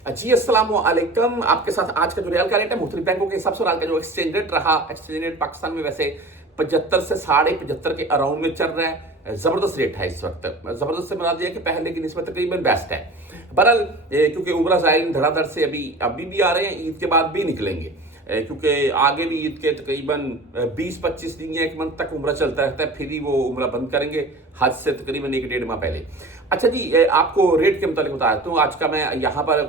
जी अस्सलाम वालेकुम। आपके साथ आज का जो रियल का रेट है मुख्तलिफ बैंकों के हिसाब से, और आज का जो एक्सचेंज रेट रहा, एक्सचेंज रेट पाकिस्तान में वैसे 75 से 75.5 के अराउंड में चल रहा है। जबरदस्त रेट है इस वक्त। जबरदस्त से बता दिया कि पहले की निस्बत तकरीबन बेस्ट है। बहरहाल क्योंकि उम्रा ज़ायरीन धड़ाधड़ से अभी भी आ रहे हैं, ईद के बाद भी निकलेंगे, क्योंकि आगे भी ईद के तकरीबन 20-25 दिन या 1 मंथ तक उम्रा चलता रहता है, फिर ही वो उम्रा बंद करेंगे हज से तकरीबन 1-1.5 माह पहले। अच्छा जी, आपको रेट के मुताबिक बता देता हूँ। आज का मैं यहाँ पर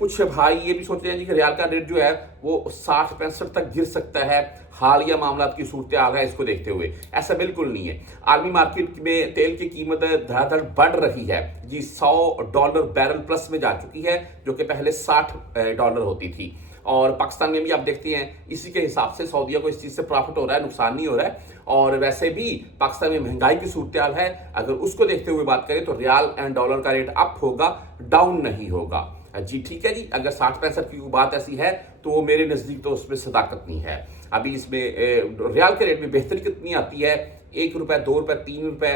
कुछ भाई ये भी सोच रहे हैं जी कि रियाल का रेट जो है वो 60-65 तक गिर सकता है, हालिया मामला की सूरत हाल है इसको देखते हुए। ऐसा बिल्कुल नहीं है। आलमी मार्केट में तेल की कीमत धड़ाधड़ बढ़ रही है जी, $100 बैरल प्लस में जा चुकी है, जो कि पहले $60 होती थी। और पाकिस्तान में भी आप देखते हैं इसी के हिसाब से सऊदीया को इस चीज से प्रॉफिट हो रहा है, नुकसान नहीं हो रहा है। और वैसे भी पाकिस्तान में महंगाई की सूरत हाल है, अगर उसको देखते हुए बात करें तो रियाल एंड डॉलर का रेट अप होगा, डाउन नहीं होगा। जी ठीक है जी, अगर 60-65 की बात ऐसी है तो वो मेरे नजदीक तो उसमें सदाकत नहीं है। अभी इसमें रियाल के रेट में बेहतरी कितनी आती है, ₹1, ₹2, ₹3,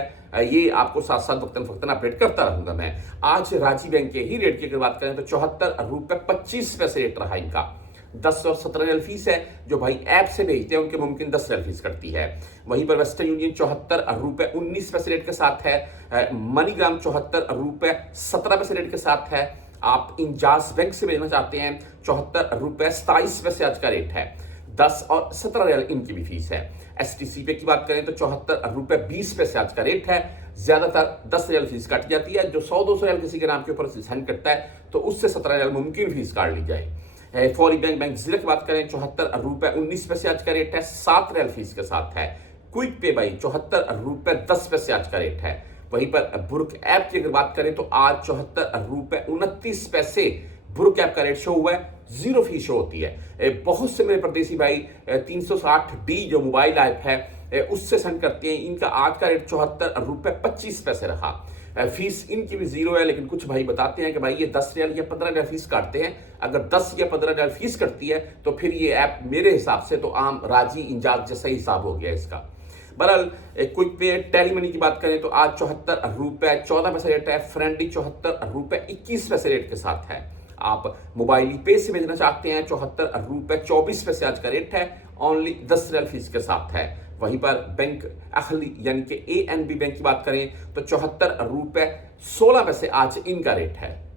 ये आपको साथ साथ वक्तन फक्तन अपडेट करता रहूंगा मैं। आज राजी बैंक के ही रेट की अगर बात करें तो ₹74.25 रेट रहा इनका। 10 और 17 रियल फीस है। जो भाई ऐप से भेजते हैं उनके मुमकिन 10 रियल फीस कटती है। वहीं पर वेस्टर्न यूनियन ₹74.19 रेट के साथ है। मनीग्राम ₹74.17 रेट के साथ है। आप इंजाज बैंक से भेजना चाहते हैं ₹74.27 आज का रेट है। 10 और 17 रियल इनकी भी फीस है। STC पे की बात करें तो ₹74.20 आज का रेट है। ज्यादातर 10 रियल फीस काटी जाती है। जो 100-200 रियल किसी के नाम के ऊपर सेंड करता है तो उससे 17 रियल मुमकिन फीस काट ली जाए। फौरी बैंक जीरा की बात करें ₹74.19 आज का रेट है, 7 रियल फीस के साथ है। क्विक पे भाई ₹74.10 आज का रेट है। वहीं पर बुरुक ऐप की अगर बात करें तो आज ₹74.29 बुरुक ऐप का रेट शो हुआ है, 0 फीस शो होती है। बहुत से मेरे परदेसी भाई 360D जो मोबाइल ऐप है उससे सेंड करते हैं। इनका आज का रेट ₹74.25 रहा। फीस इनकी भी 0 है, लेकिन कुछ भाई बताते हैं कि भाई ये 10 रियल या 15 रियल फीस काटते हैं। अगर 10 या 15 रियल फीस कटती है तो फिर ये ऐप मेरे हिसाब से तो आम राजी इंजाज जैसा ही हिसाब हो गया इसका। बहरहाल क्विक पे टेली मनी की बात करें तो आज ₹74.14 रेट है। फ्रेंडली ₹74.21 रेट के साथ है। आप मोबाइल पे से भेजना चाहते हैं ₹74.24 आज का रेट है, ओनली 10 रियल फीस के साथ है। वहीं पर बैंक अखली यानी कि ANB बैंक की बात करें तो ₹74.16 आज इनका रेट है।